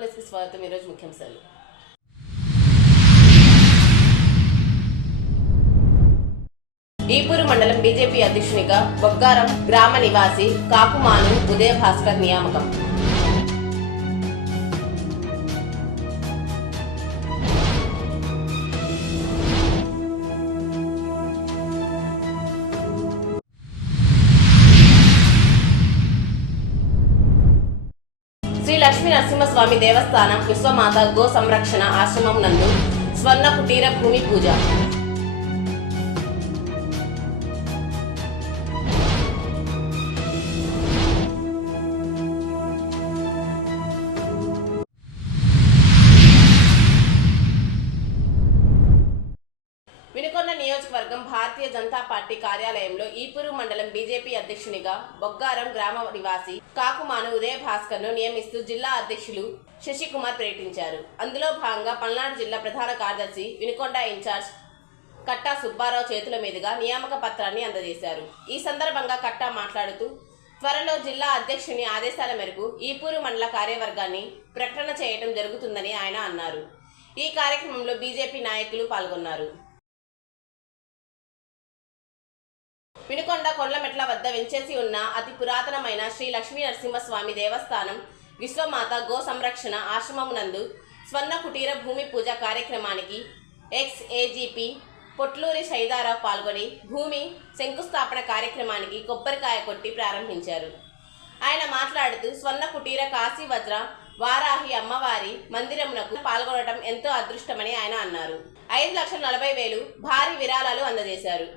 న్యూస్కి స్వాగతం. ఈరోజు ముఖ్యాంశాలు. ఈపూరు మండలం బీజేపీ అధ్యక్షునిగా బొగ్గారం గ్రామ నివాసి కాకుమాను ఉదయ భాస్కర్ నియామకం. శ్రీ లక్ష్మీ నరసింహస్వామి దేవస్థానం విశ్వమాత గో సంరక్షణ ఆశ్రమం నందు స్వర్ణ కుటీర భూమి పూజ. వినుకొండ నియోజకవర్గం భారతీయ జనతా పార్టీ కార్యాలయంలో ఈపూరు మండలం బీజేపీ అధ్యక్షునిగా బొగ్గారం గ్రామ నివాసి కాకుమాను ఉదయ భాస్కర్ ను నియమిస్తూ జిల్లా అధ్యక్షులు శశికుమార్ పర్యటించారు. అందులో భాగంగా పల్నాడు జిల్లా ప్రధాన కార్యదర్శి వినుకొండ ఇన్ఛార్జ్ కట్టా సుబ్బారావు చేతుల మీదుగా నియామక పత్రాన్ని అందజేశారు. ఈ సందర్భంగా కట్టా మాట్లాడుతూ త్వరలో జిల్లా అధ్యక్షుని ఆదేశాల మేరకు ఈపూరు మండల కార్యవర్గాన్ని ప్రకటన చేయడం జరుగుతుందని ఆయన అన్నారు. ఈ కార్యక్రమంలో బీజేపీ నాయకులు పాల్గొన్నారు. వినుకొండ కొండమెట్ల వద్ద వెంచేసి ఉన్న అతి పురాతనమైన శ్రీ లక్ష్మీ నరసింహస్వామి దేవస్థానం విశ్వమాత గో సంరక్షణ ఆశ్రమం నందు స్వర్ణ కుటీర భూమి పూజ కార్యక్రమానికి ఎక్స్-ఏజీపీ పొట్లూరి సైదారావు పాల్గొని భూమి శంకుస్థాపన కార్యక్రమానికి కొబ్బరికాయ కొట్టి ప్రారంభించారు. ఆయన మాట్లాడుతూ స్వర్ణ కుటీర కాశీ వజ్ర వారాహి అమ్మవారి మందిరమునకు పాల్గొనడం ఎంతో అదృష్టమని ఆయన అన్నారు. 5,40,000 భారీ విరాళాలు అందజేశారు.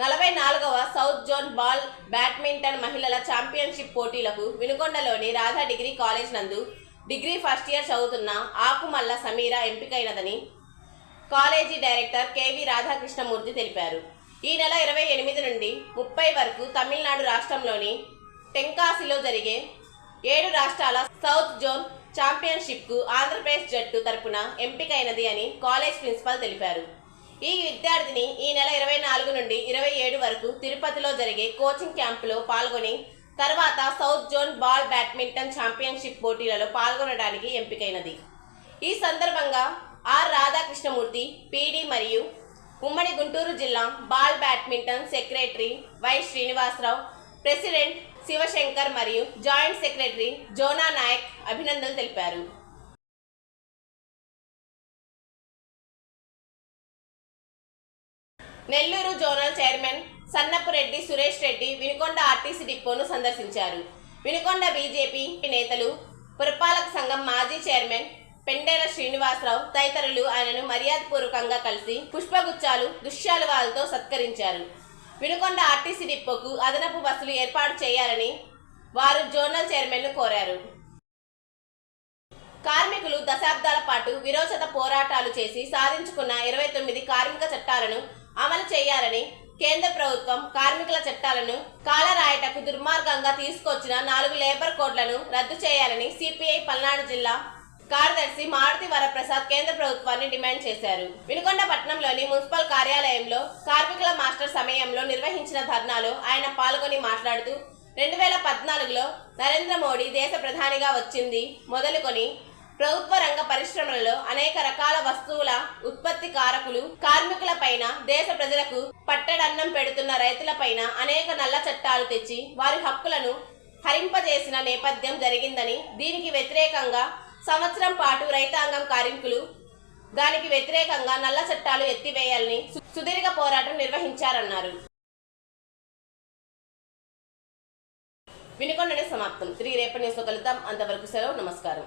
నలభై 44వ సౌత్ జోన్ బాల్ బ్యాడ్మింటన్ మహిళల ఛాంపియన్షిప్ పోటీలకు వినుకొండలోని రాధా డిగ్రీ కాలేజ్ నందు డిగ్రీ ఫస్ట్ ఇయర్ చదువుతున్న ఆకుమల్ల సమీరా ఎంపికైనదని కాలేజీ డైరెక్టర్ కేవి రాధాకృష్ణమూర్తి తెలిపారు. ఈ నెల 28 నుండి 30 వరకు తమిళనాడు రాష్ట్రంలోని టెంకాసిలో జరిగే 7 రాష్ట్రాల సౌత్ జోన్ ఛాంపియన్షిప్కు ఆంధ్రప్రదేశ్ జట్టు తరపున ఎంపికైనది అని కాలేజ్ ప్రిన్సిపల్ తెలిపారు. ఈ విద్యార్థిని ఈ నెల 24 నుండి 27 వరకు తిరుపతిలో జరిగే కోచింగ్ క్యాంపులో పాల్గొని తర్వాత south zone ball badminton championship పోటీలలో పాల్గొనడానికి ఎంపికైనది. ఈ సందర్భంగా ఆర్ రాధాకృష్ణమూర్తి పీడీ మరియు ఉమ్మడి గుంటూరు జిల్లా ball badminton secretary Y Srinivasarao, president Shivashankar మరియు జాయింట్ సెక్రటరీ జోనా నాయక్ అభినందనలు తెలిపారు. Nellore zonal chairman Sannapureddy Suresh Reddy Vinukonda RTC డిపోను సందర్శించారు. వినుకొండ బీజేపీ నేతలు, పురపాలక సంఘం మాజీ చైర్మన్ పెండేల శ్రీనివాసరావు తదితరులు ఆయనను మర్యాదపూర్వకంగా కలిసి పుష్పగుచ్చాలు, దుశ్శాలువాలతో సత్కరించారు. వినుకొండ ఆర్టీసీ డిపోకు అదనపు బస్సులు ఏర్పాటు చేయాలని వారు జోనల్ చైర్మన్ను కోరారు. కార్మికులు దశాబ్దాల పాటు విరోచత పోరాటాలు చేసి సాధించుకున్న 29 కార్మిక చట్టాలను అమలు చేయాలని, కేంద్ర ప్రభుత్వం కార్మికుల చట్టాలను కాలరాయటకు దుర్మార్గంగా తీసుకొచ్చిన 4 లేబర్ కోడ్లను రద్దు చేయాలని సిపిఐ పల్నాడు జిల్లా కార్యదర్శి మారుతి వరప్రసాద్ కేంద్ర ప్రభుత్వాన్ని డిమాండ్ చేశారు. వినుకొండ పట్టణంలోని మున్సిపల్ కార్యాలయంలో కార్మికుల మాస్టర్ సమయంలో నిర్వహించిన ధర్నాలో ఆయన పాల్గొని మాట్లాడుతూ 2014లో నరేంద్ర మోడీ దేశ ప్రధానిగా వచ్చింది మొదలుకొని ప్రభుత్వ రంగ పరిశ్రమలలో అనేక రకాల వస్తువుల ఉత్పత్తి కారకులు కార్మికుల పైన, దేశ ప్రజలకు పట్టడన్నం పెడుతున్న రైతుల పైన అనేక నల్ల చట్టాలు తెచ్చి వారి హక్కులను హరింపజేసిన నేపథ్యం జరిగిందని, దీనికి వ్యతిరేకంగా సంవత్సరం పాటు రైతాంగం కార్మికులు దానికి వ్యతిరేకంగా నల్ల చట్టాలు ఎత్తివేయాలని సుదీర్ఘ పోరాటం నిర్వహించారన్నారు. వినుకొండనే సమాప్తం. తిరిగి రేపటి న్యూస్లో కలుద్దాం. అంతవరకు సెలవు. నమస్కారం.